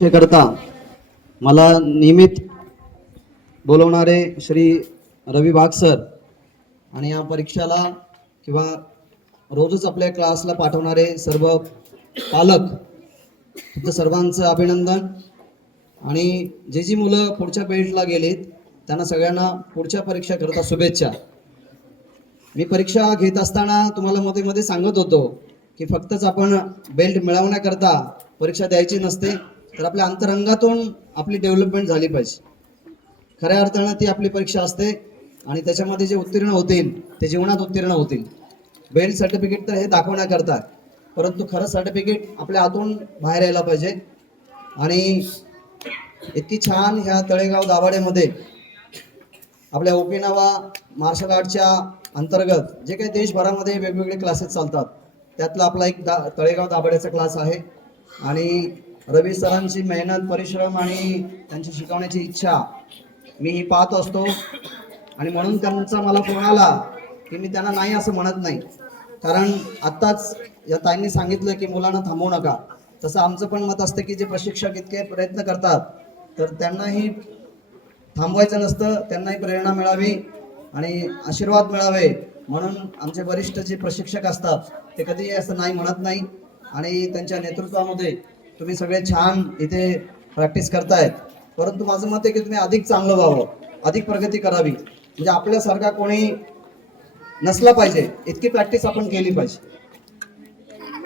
करता मला नियमित बोलवणारे श्री रवी वाघ सर आणि या परीक्षाला किंवा रोजच आपल्या क्लासला पाठवणारे सर्व पालक, तुमचं सर्वांचं अभिनंदन. आणि जी मुलं पुढच्या बेल्टला गेलीत त्यांना सगळ्यांना पुढच्या परीक्षा करता शुभेच्छा. मी परीक्षा घेत असताना तुम्हाला मध्ये मध्ये सांगत होतो की फक्तच आपण बेल्ट मिळवण्याकरता परीक्षा द्यायची नसते, तर आपल्या अंतरंगातून आपली डेव्हलपमेंट झाली पाहिजे. खऱ्या अर्थानं ती आपली परीक्षा असते आणि त्याच्यामध्ये जे उत्तीर्ण होतील ते जीवनात उत्तीर्ण होतील. बेल्ट सर्टिफिकेट तर हे दाखवण्याकरता, परंतु खरं सर्टिफिकेट आपल्या आतून बाहेर यायला पाहिजे. आणि इतकी छान ह्या तळेगाव दाभाडेमध्ये आपल्या ओकिनावा मार्शल आर्टच्या अंतर्गत जे काही देशभरामध्ये वेगवेगळे क्लासेस चालतात त्यातला आपला एक तळेगाव दाभाडेचा क्लास आहे. आणि रवी सरांची मेहनत, परिश्रम आणि त्यांची शिकवण्याची इच्छा मी ही पाहत असतो. आणि म्हणून त्यांचा मला फोन आला की मी त्यांना नाही असं म्हणत नाही, कारण आत्ताच या ताईंनी सांगितलं की मुलांना थांबवू नका. तसं आमचं पण मत असतं की जे प्रशिक्षक इतके प्रयत्न करतात तर त्यांनाही थांबवायचं नसतं, त्यांनाही प्रेरणा मिळावी आणि आशीर्वाद मिळावे म्हणून आमचे वरिष्ठ जे प्रशिक्षक असतात ते कधीही असं नाही म्हणत नाही. आणि त्यांच्या नेतृत्वामध्ये तुम्ही सगळे छान इथे प्रॅक्टिस करतायत. परंतु माझं मत आहे की तुम्ही अधिक चांगलं व्हावं, अधिक प्रगती करावी, म्हणजे आपल्यासारखा कोणी नसला पाहिजे इतकी प्रॅक्टिस आपण केली पाहिजे.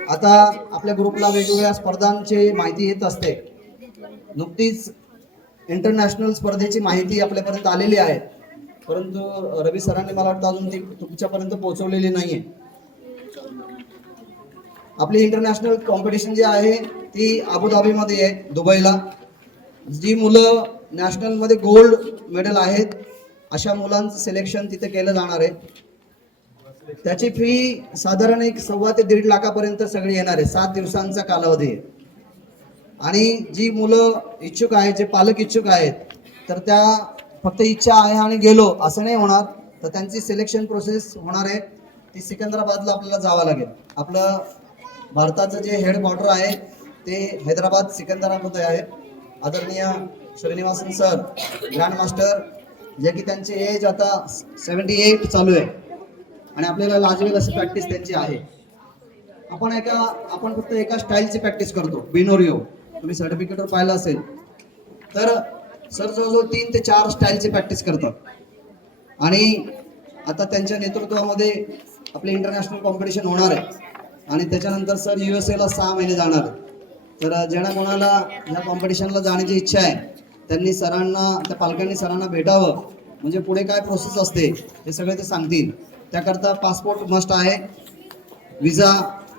आता आपल्या ग्रुपला वेगवेगळ्या स्पर्धांची माहिती येत असते. नुकतीच इंटरनॅशनल स्पर्धेची माहिती आपल्यापर्यंत आलेली आहे, परंतु रवी सरांनी मला वाटतं अजून ती तुमच्यापर्यंत पोहोचवलेली नाहीये. आपली इंटरनॅशनल कॉम्पिटिशन जी आहे ती अबुधाबीमध्ये आहे, दुबईला. जी मुलं नॅशनलमध्ये गोल्ड मेडल आहेत अशा मुलांचं सिलेक्शन तिथे केलं जाणार आहे. त्याची फी साधारण 1.25 ते 1.5 लाखापर्यंत सगळी येणार आहे. 7 दिवसांचा कालावधी आहे. आणि जी मुलं इच्छुक आहेत, जे पालक इच्छुक आहेत, तर त्या फक्त इच्छा आहे आणि गेलो असं नाही होणार, तर त्यांची सिलेक्शन प्रोसेस होणार आहे. ती सिकंदराबादला आपल्याला जावं लागेल. आपलं भारताचं जे हेडक्वार्टर आहे ते हैदराबाद सिकंदरामध्ये आहे. आदरणीय श्रीनिवासन सर ग्रँड मास्टर, जे की त्यांची एज आता 78 चालू आहे आणि आपल्याला लाजवेल अशी प्रॅक्टिस त्यांची आहे. आपण फक्त एका स्टाईलची प्रॅक्टिस करतो, बिनोरिओ. तुम्ही सर्टिफिकेटवर पाहिलं असेल तर सर जवळजवळ 3 ते 4 स्टाईलची प्रॅक्टिस करतात. आणि आता त्यांच्या नेतृत्वामध्ये आपले इंटरनॅशनल कॉम्पिटिशन होणार आहे आणि त्याच्यानंतर सर USA ला 6 महिने जाणार. तर ज्यांना कोणाला ह्या कॉम्पिटिशनला जाण्याची इच्छा आहे त्यांनी सरांना, त्या पालकांनी सरांना भेटावं, म्हणजे पुढे काय प्रोसेस असते हे सगळे ते सांगतील. त्याकरता पासपोर्ट मस्ट आहे, विजा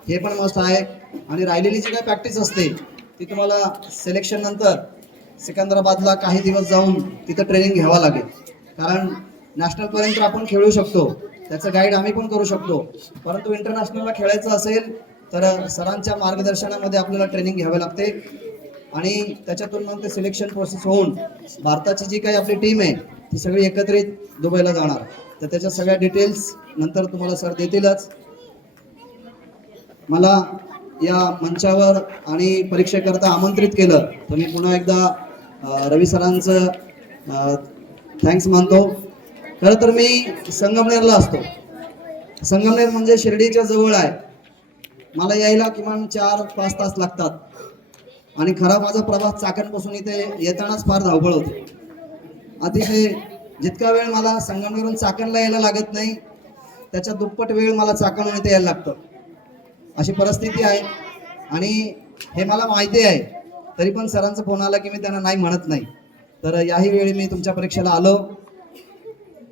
हे पण मस्ट आहे. आणि राहिलेली जी काय प्रॅक्टिस असते ती तुम्हाला सिलेक्शन नंतर सिकंदराबादला काही दिवस जाऊन तिथं ट्रेनिंग घ्यावं लागेल. कारण नॅशनलपर्यंत आपण खेळू शकतो, त्याचं गाईड आम्ही पण करू शकतो, परंतु इंटरनॅशनलला खेळायचं असेल तर सरांच्या मार्गदर्शनामध्ये आपल्याला ट्रेनिंग घ्यावी लागते. आणि त्याच्यातून मग ते सिलेक्शन प्रोसेस होऊन भारताची जी काही आपली टीम आहे ती सगळी एकत्रित दुबईला जाणार. तर त्याच्या सगळ्या डिटेल्स नंतर तुम्हाला सर देतीलच. मला या मंचावर आणि परीक्षेकरता आमंत्रित केलं तर मी पुन्हा एकदा रवी सरांचं थँक्स मानतो. खरं तर मी संगमनेरला असतो. संगमनेर म्हणजे शिर्डीच्या जवळ आहे. मला यायला किमान 4-5 तास लागतात आणि खरा माझा प्रवास चाकणपासून इथे येतानाच फार धावपळ होते. अतिशय जितका वेळ मला संगमनेरहून चाकणला यायला लागत नाही त्याच्या दुप्पट वेळ मला चाकणहून इथे यायला लागतं, अशी परिस्थिती आहे. आणि हे मला माहिती आहे, तरी पण सरांचा फोन आला की मी त्यांना नाही म्हणत नाही. तर याही वेळी मी तुमच्या परीक्षेला आलो,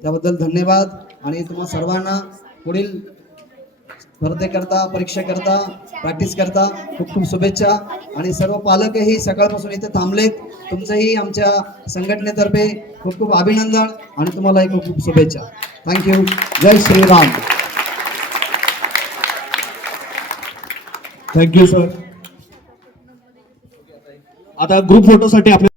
त्याबद्दल धन्यवाद. आणि तुम्हा सर्वांना पुढील स्पर्धेकरता, परीक्षेकरता, प्रॅक्टिस करता खूप खूप शुभेच्छा. आणि सर्व पालकही सकाळपासून इथे थांबलेत, तुमचंही आमच्या संघटनेतर्फे खूप खूप अभिनंदन आणि तुम्हालाही खूप खूप शुभेच्छा. थँक्यू. जय श्रीराम. Thank you sir. आता ग्रुप फोटोसाठी आपल्या